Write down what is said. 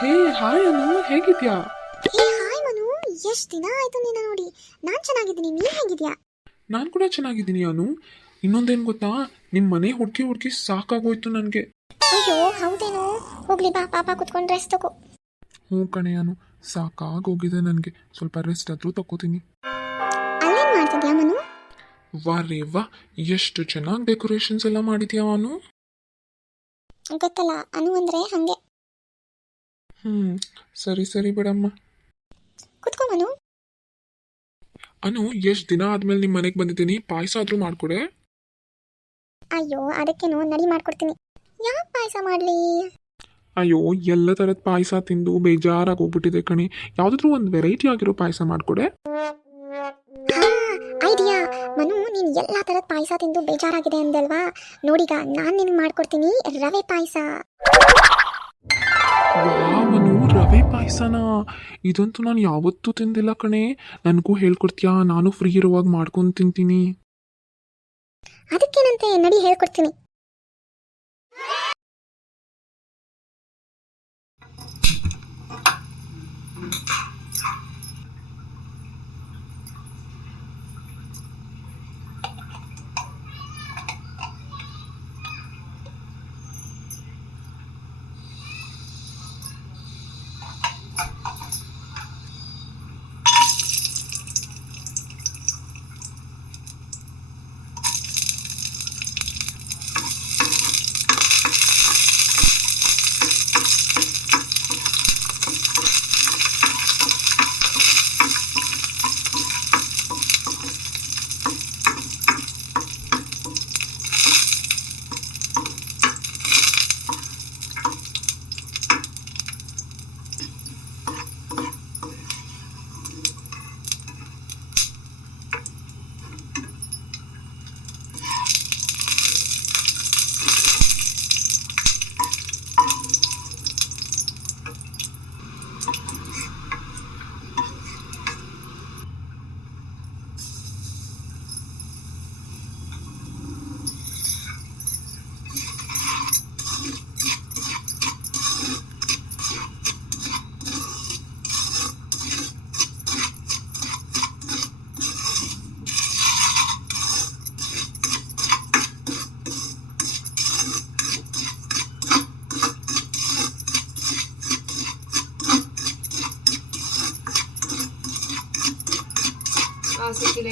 ಹೇ hi ಅನು, ಹೇಗಿದ್ಯಾ? ಏ hi Manu, ಎಷ್ಟು ದಿನ ಆಯ್ತು ನಿನ್ನ ನೋಡಿ. ನಾನ್ ಚೆನ್ನಾಗಿದ್ದೀನಿ, ನೀನ್ ಹೇಗಿದ್ಯಾ? ನಾನು ಕೂಡ ಚೆನ್ನಾಗಿದ್ದೀನಿ ಅನು. ಇನ್ನೊಂದೇನು ಗೊತ್ತಾ, ನಿಮ್ಮ ಮನೆ ಹುಡುಕಿ ಹುಡುಕಿ ಸಾಕಾಗೋಯ್ತು ನನಗೆ. ಅಯ್ಯೋ ಹೌದೇನೋ, ಹೋಗ್ಲಿ ಬಾ, ಪಾಪ ಕುತ್ಕೊಂಡು ರೆಸ್ಟ್ ತಗೋ. ಹ್ಞೂ ಕಣೆ ಅನು, ಸಾಕಾಗೋಗಿದೆ ನನಗೆ. ಸ್ವಲ್ಪ ರೆಸ್ಟ್ ಆದರೂ ತಗೋತೀನಿ. ಅಲ್ಲೇನ್ ಮಾಡ್ತಿದ್ಯಾ ಮನು? ವಾ ರೇವಾ, ಎಷ್ಟು ಚೆನ್ನಾಗಿ ಡೆಕೋರೇಷನ್ಸ್ ಎಲ್ಲ ಮಾಡಿದ್ಯಾ ಅನು. ಗೊತ್ತಲ್ಲ, ಅನು ಅಂದ್ರೆ ಹಂಗೆ. ಸರಿ ಸರಿ ಬಿಡಮ್ಮ. ಕುತ್ಕೋ ಮನು. ಅನು, ಎಷ್ಟು ದಿನ ಆದ್ಮೇಲೆ ನಿಮ್ಮ ಮನೆಗೆ ಬಂದಿದ್ದೀನಿ, ಪಾಯಸ ಆದರೂ ಮಾಡ್ಕೊಡೆ. ಅಯ್ಯೋ ಅದಕ್ಕೇನೋ, ನಡಿ ಮಾಡ್ಕೊಡ್ತೀನಿ. ಯಾವ ಪಾಯಸ ಮಾಡ್ಲಿ? ಅಯ್ಯೋ, ಎಲ್ಲ ಥರದ ಪಾಯಸ ತಿಂದು ಬೇಜಾರಾಗಿ ಹೋಗ್ಬಿಟ್ಟಿದೆ ಕಣೆ. ಯಾವುದಾದ್ರೂ ಒಂದು ವೆರೈಟಿ ಆಗಿರೋ ಪಾಯಸ ಮಾಡ್ಕೊಡೆ. ಐಡಿಯಾ ಮನು, ನೀನು ಎಲ್ಲಾ ತರದ ಪಾಯಸ ತಿಂದು ಬೇಜಾರಾಗಿದೆ ಅಂದಲ್ವಾ, ನೋಡೀಗ ನಾನ್ ನಿನ್ಗೆ ಮಾಡ್ಕೊಡ್ತೀನಿ ರವೆ ಪಾಯಸ. ಮನು, ರವೆ ಪಾಯಸನಾ? ಇದಂತೂ ನಾನು ಯಾವತ್ತೂ ತಿಂದಿಲ್ಲ ಕಣೆ. ನನಗೂ ಹೇಳ್ಕೊಡ್ತೀಯಾ? ನಾನು ಫ್ರೀ ಇರುವಾಗ ಮಾಡ್ಕೊಂಡು ತಿಂತೀನಿ. ಅದಕ್ಕೇನಂತೆ, ನಡಿ ಹೇಳ್ಕೊಡ್ತೀನಿ. ಸಿಕ್ಕಿಲ್ಲ